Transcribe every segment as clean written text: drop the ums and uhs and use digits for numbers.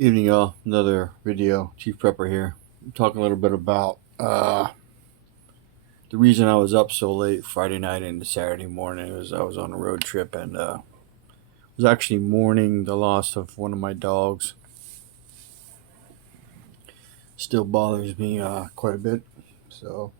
Evening, y'all. Another video. Chief Prepper here. I'm talking a little bit about the reason I was up so late Friday night into Saturday morning was I was on a road trip and was actually mourning the loss of one of my dogs. Still bothers me quite a bit. So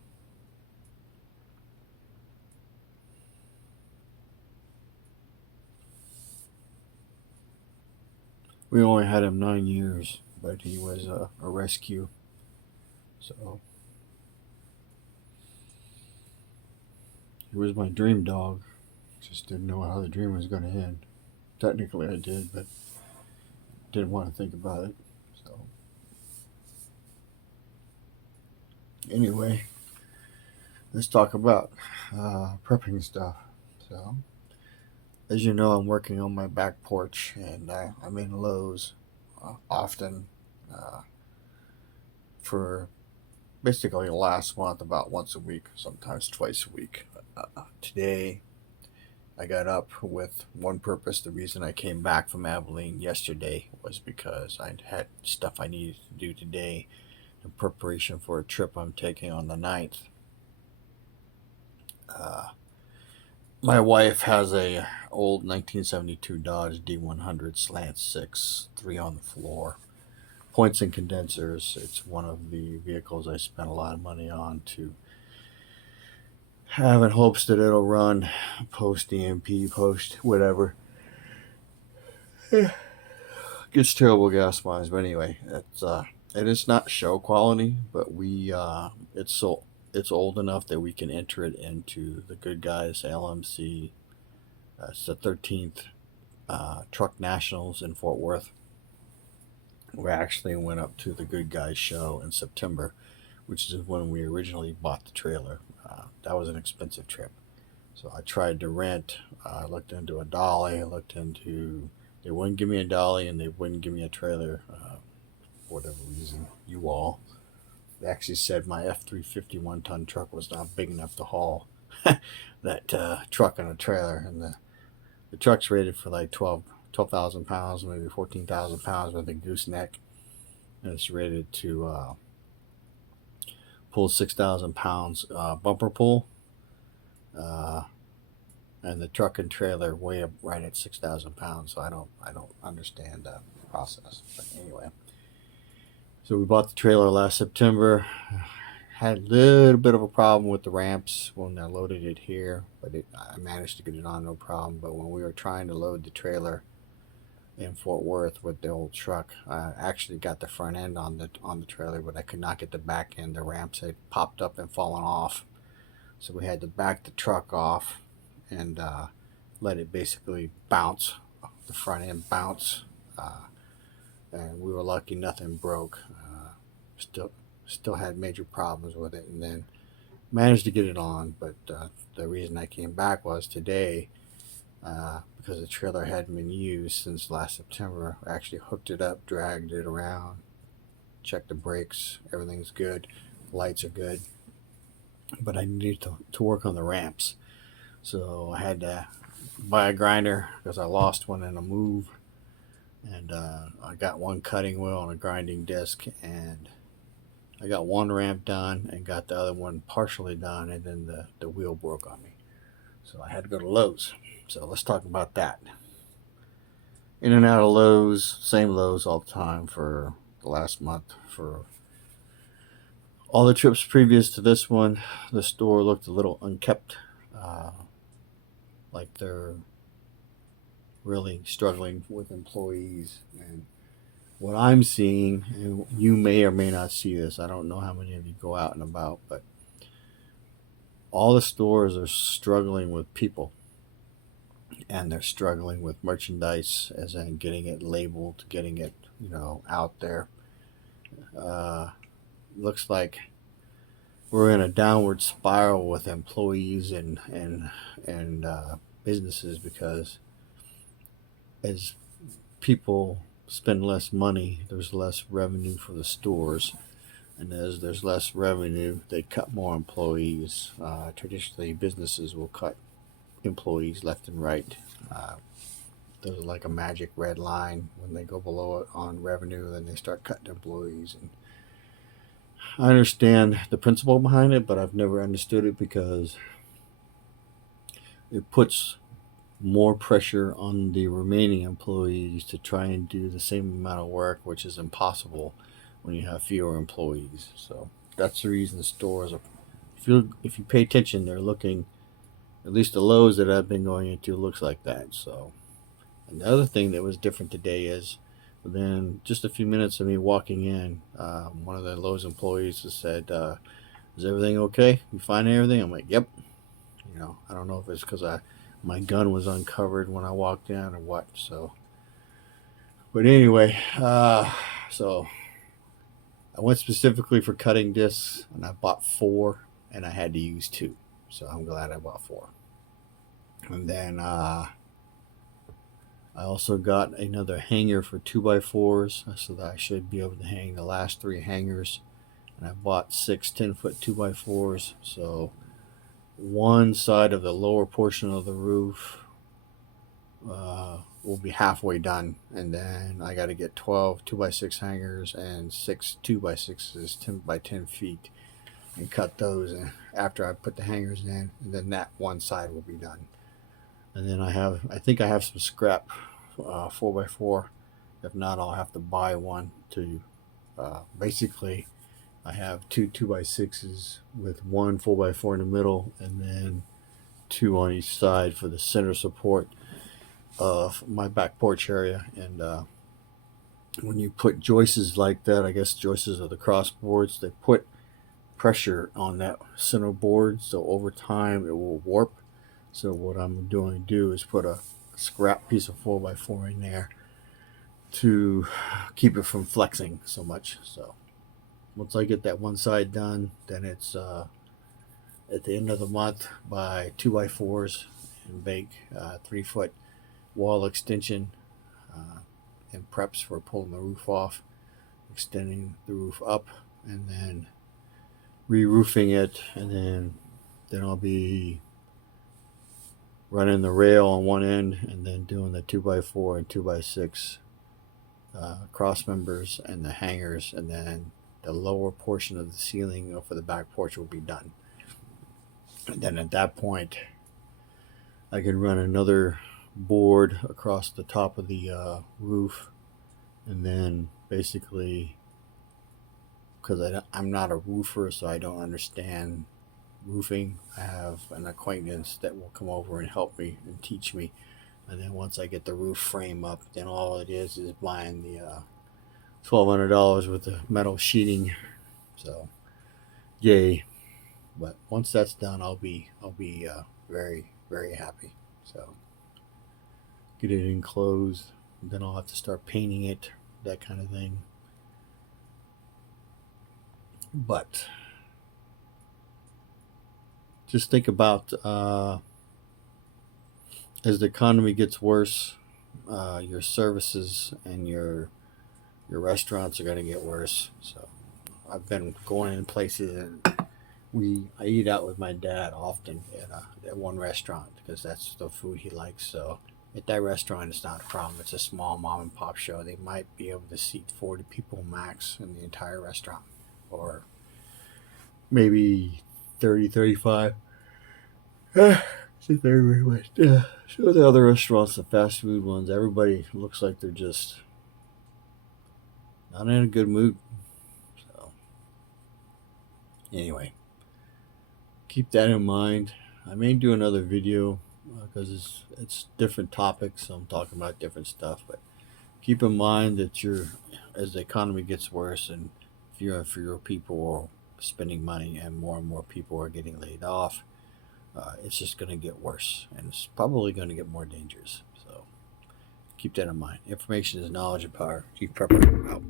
we only had him 9 years, but he was a rescue. So he was my dream dog. Just didn't know how the dream was going to end. Technically, I did, but didn't want to think about it. So anyway, let's talk about prepping stuff. So, as you know, I'm working on my back porch, and I'm in Lowe's often uh, for basically last month about once a week, sometimes twice a week. Today, I got up with one purpose. The reason I came back from Abilene yesterday was because I had stuff I needed to do today in preparation for a trip I'm taking on the 9th. Uh, My wife has a old 1972 Dodge D100 slant six, three on the floor, points and condensers. It's one of the vehicles I spent a lot of money on to have in hopes that it'll run post EMP, post whatever. Gets terrible gas mileage, but anyway, it is not show quality, but it's old enough that we can enter it into the Good Guys LMC. It's the 13th Truck Nationals in Fort Worth. We actually went up to the Good Guys show in September, which is when we originally bought the trailer. That was an expensive trip. So I tried to rent. I looked into a dolly. I looked into. They wouldn't give me a dolly and they wouldn't give me a trailer for whatever reason. You all. They actually said my F-350 1-ton truck was not big enough to haul that truck and a trailer. And the truck's rated for like 12,000 pounds, maybe 14,000 pounds with a gooseneck. And it's rated to pull 6,000 pounds bumper pull. Uh, and the truck and trailer weigh up right at 6,000 pounds. So I don't understand the process. But anyway, so we bought the trailer last September. Had a little bit of a problem with the ramps when I loaded it here, but I managed to get it on no problem. But when we were trying to load the trailer in Fort Worth with the old truck, I actually got the front end on the trailer, but I could not get the back end. The ramps had popped up and fallen off, so we had to back the truck off and let it basically bounce, the front end bounce, uh, and we were lucky nothing broke. Still, still had major problems with it, and then managed to get it on. But the reason I came back was today. Because the trailer hadn't been used since last September. I actually hooked it up, dragged it around, checked the brakes, everything's good, lights are good, but I needed to work on the ramps. So I had to buy a grinder because I lost one in a move, and I got one cutting wheel and a grinding disc, and I got one ramp done and got the other one partially done, and then the wheel broke on me. So I had to go to Lowe's. So let's talk about that. In and out of Lowe's, same Lowe's all the time for the last month. For all the trips previous to this one, the store looked a little unkept, uh, like they're really struggling with employees. And what I'm seeing, and you may or may not see this, I don't know how many of you go out and about, but all the stores are struggling with people, and they're struggling with merchandise, as in getting it labeled, getting it, out there. Uh, Looks like we're in a downward spiral with employees and businesses, because as people spend less money, there's less revenue for the stores, and as there's less revenue, they cut more employees. Traditionally, businesses will cut employees left and right. Uh, there's like a magic red line when they go below it on revenue, then they start cutting employees. And I understand the principle behind it, but I've never understood it because it puts more pressure on the remaining employees to try and do the same amount of work, which is impossible when you have fewer employees. So that's the reason stores are. If you pay attention, they're looking. At least the Lowe's that I've been going into looks like that. So, and the other thing that was different today is, within just a few minutes of me walking in, one of the Lowe's employees has said, "Is everything okay? You find everything?" I'm like, "Yep." I don't know if it's because my gun was uncovered when I walked in or what. So, but anyway, so I went specifically for cutting discs, and I bought 4, and I had to use 2. So I'm glad I bought 4. And then I also got another hanger for 2x4s, so that I should be able to hang the last 3 hangers. And I bought 6 10-foot 2x4s, so one side of the lower portion of the roof will be halfway done, and then I got to get 12 2x6 hangers and 6 2x6s 10 by 10 feet and cut those after I put the hangers in, and then that one side will be done. And then I think I have some scrap 4x4. If not, I'll have to buy one to basically I have 2 2x6s with one 4x4 in the middle, and then 2 on each side for the center support of my back porch area. And when you put joists like that, I guess joists are the cross boards, they put pressure on that center board, so over time it will warp. So what I'm going to do is put a scrap piece of 4x4 in there to keep it from flexing so much. So once I get that one side done, then it's at the end of the month, buy 2x4s and bake 3-foot wall extension and preps for pulling the roof off, extending the roof up, and then re-roofing it, and then I'll be running the rail on one end, and then doing the 2x4 and 2x6 cross members and the hangers, and then the lower portion of the ceiling for the back porch will be done. And then at that point, I can run another board across the top of the roof, and then basically, because I'm not a roofer, so I don't understand roofing, I have an acquaintance that will come over and help me and teach me. And then once I get the roof frame up, then all it is buying the $1,200 with the metal sheeting. So, yay! But once that's done, I'll be very, very happy. So, get it enclosed. Then I'll have to start painting it, that kind of thing. But just think about as the economy gets worse, your services and your restaurants are going to get worse. So I've been going in places, and I eat out with my dad often at one restaurant because that's the food he likes. So at that restaurant, it's not a problem. It's a small mom and pop show. They might be able to seat 40 people max in the entire restaurant, or maybe 30, 35. So the other restaurants, the fast food ones, everybody looks like they're just not in a good mood. So anyway, keep that in mind. I may do another video because it's different topics. So I'm talking about different stuff, but keep in mind that as the economy gets worse and fewer and fewer people are spending money and more people are getting laid off, it's just going to get worse, and it's probably going to get more dangerous. So keep that in mind. Information is knowledge and power. Chief Prepper out.